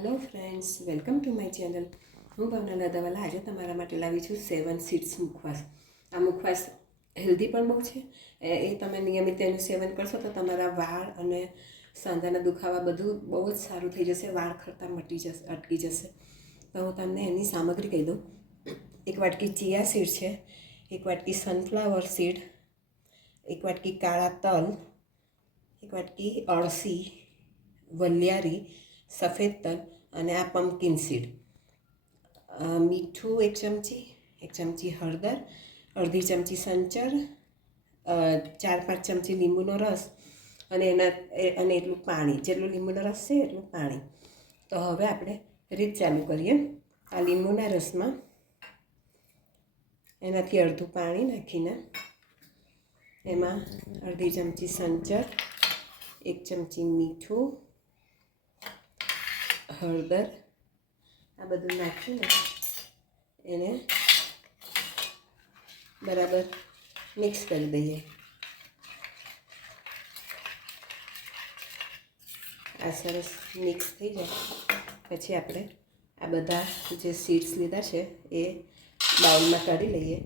Hello friends, welcome to my channel. હું ભાવના દાદાવાલા. આજે તમારા માટે લાવી છું 7 સીડ્સ મુખવાસ. આ મુખવાસ હેલ્ધી પણ બહુ છે. એ તમે નિયમિત એનું સેવન કરશો તો તમારા વાળ અને સાંધાના દુખાવા બધું બહુ જ સારું થઈ જશે. વાળ ખરતા અટકી જશે. તો હું તમને એની સામગ્રી કહી દઉં. 1 વાટકી ચિયા સીડ છે, 1 વાટકી સનફ્લાવર સીડ, 1 વાટકી કાળા તલ, 1 વાટકી અળસી, વલિયારી, સફેદ તલ અને આ પમ્પકિન સીડ. મીઠું 1 ચમચી, 1 ચમચી હળદર, અડધી ચમચી સંચર, 4-5 ચમચી લીંબુનો રસ અને એટલું પાણી. જેટલું લીંબુનો રસ છે એટલું પાણી. તો હવે આપણે રીત ચાલુ કરીએ. આ લીંબુના રસમાં એનાથી અડધું પાણી નાખીને એમાં અડધી ચમચી સંચર, 1 ચમચી મીઠું, હળદર, આ બધું નાખીને એને બરાબર મિક્સ કરી દઈએ. આ સરસ મિક્સ થઈ જાય પછી આપણે આ બધા જે સીડ્સ લીધા છે એ બાઉલમાં કાઢી લઈએ.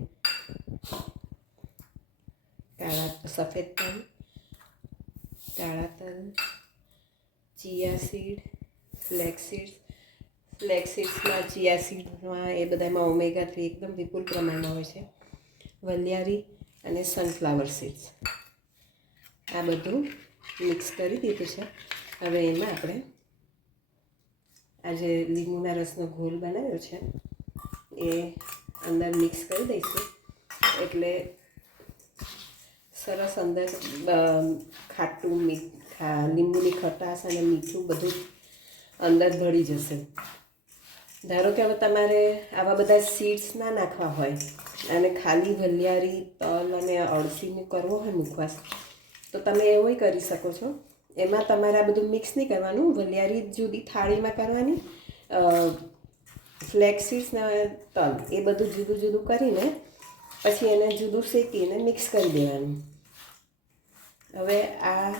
સફેદ તલ, કાળા તલ, ચિયા સીડ, ફ્લેક્સીડ્સમાં ચિયા સીડમાં એ બધામાં ઓમેગા 3 એકદમ વિપુલ પ્રમાણમાં હોય છે. વલિયારી અને સનફ્લાવર સીડ્સ, આ બધું મિક્સ કરી દીધું છે. હવે એમાં આપણે આ જે લીંબુના રસનો ઘોલ બનાવ્યો છે એ અંદર મિક્સ કરી દઈશું. એટલે સરસ અંદર ખાટું લીંબુની ખટાશ અને મીઠું બધું અંદર ભળી જશે. ધારો કે હવે તમારે આવા બધા સીડ્સ ના નાખવા હોય અને ખાલી વલિયારી, તલ અને અળસીનું કરવો હોય મુખવાસ, તો તમે એવોય કરી શકો છો. એમાં તમારે આ બધું મિક્સ નહીં કરવાનું. વલિયારી જુદી થાળીમાં કરવાની, ફ્લેક્સ સીડ્સ ને તલ એ બધું જુદું જુદું કરીને પછી એને જુદું શેકીને મિક્સ કરી દેવાનું. હવે આ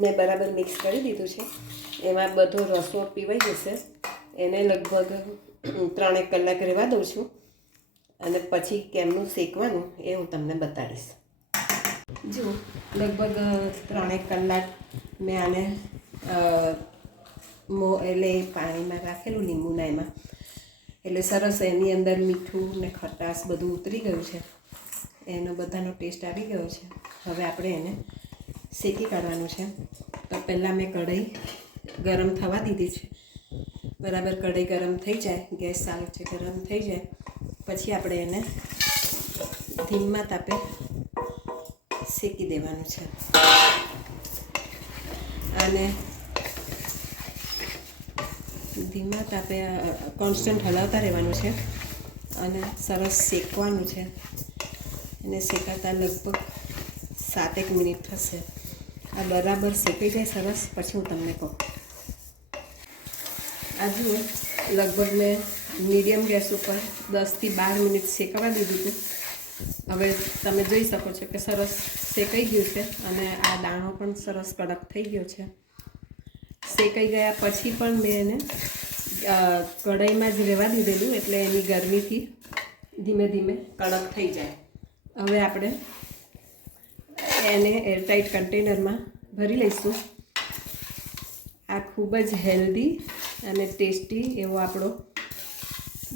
મેં બરાબર મિક્સ કરી દીધું છે. એમાં બધો રસો પીવાઈ જશે. એને લગભગ 3 કલાક રહેવા દઉં છું અને પછી કેમનું શેકવાનું એ હું તમને બતાડીશ. જો લગભગ 3 કલાક મેં આને એટલે પાણીમાં રાખેલું લીંબુના એમાં, એટલે સરસ એની અંદર મીઠું ને ખટાશ બધું ઉતરી ગયું છે. એનો બધાનો ટેસ્ટ આવી ગયો છે. હવે આપણે એને શેકી કાઢવાનું છે. તો પહેલાં મેં કઢાઈ ગરમ થવા દીધી છે. બરાબર કઢાઈ ગરમ થઈ જાય, ગેસ ચાલુ છે, ગરમ થઈ જાય પછી આપણે એને ધીમા તાપે શેકી દેવાનું છે. અને ધીમા તાપે કોન્સ્ટન્ટ હલાવતા રહેવાનું છે અને સરસ શેકવાનું છે. એને શેકાતા લગભગ 7-1 મિનિટ થશે. આ બરાબર શેકાઈ જાય સરસ પછી હું તમને કહું. આ જુઓ, લગભગ મેં મીડિયમ ગેસ ઉપર 10થી 12 મિનિટ શેકાવા દીધું હતું. હવે તમે જોઈ શકો છો કે સરસ શેકાઈ ગયું છે અને આ દાણો પણ સરસ કડક થઈ ગયો છે. શેકાઈ ગયા પછી પણ મેં એને કઢાઈમાં જ રહેવા દીધેલું, એટલે એની ગરમીથી ધીમે ધીમે કડક થઈ જાય. હવે આપણે એને એરટાઇટ કન્ટેનરમાં ભરી લઈશું. આ ખૂબ જ હેલ્ધી અને ટેસ્ટી એવો આપણો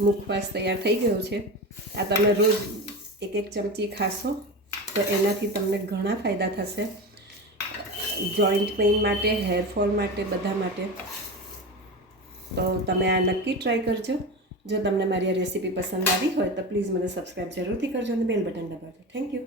મુખવાસ તૈયાર થઈ ગયો છે. આ તમે રોજ 1-1 ચમચી ખાશો તો એનાથી તમને ઘણા ફાયદા થશે. જોઈન્ટ પેઇન માટે, હેરફોલ માટે, બધા માટે. તો તમે આ નક્કી ટ્રાય કરજો. જો તમને મારી આ રેસીપી પસંદ આવી હોય તો પ્લીઝ મને સબસ્ક્રાઈબ જરૂરથી કરજો અને બેલ બટન દબાવજો. Thank you.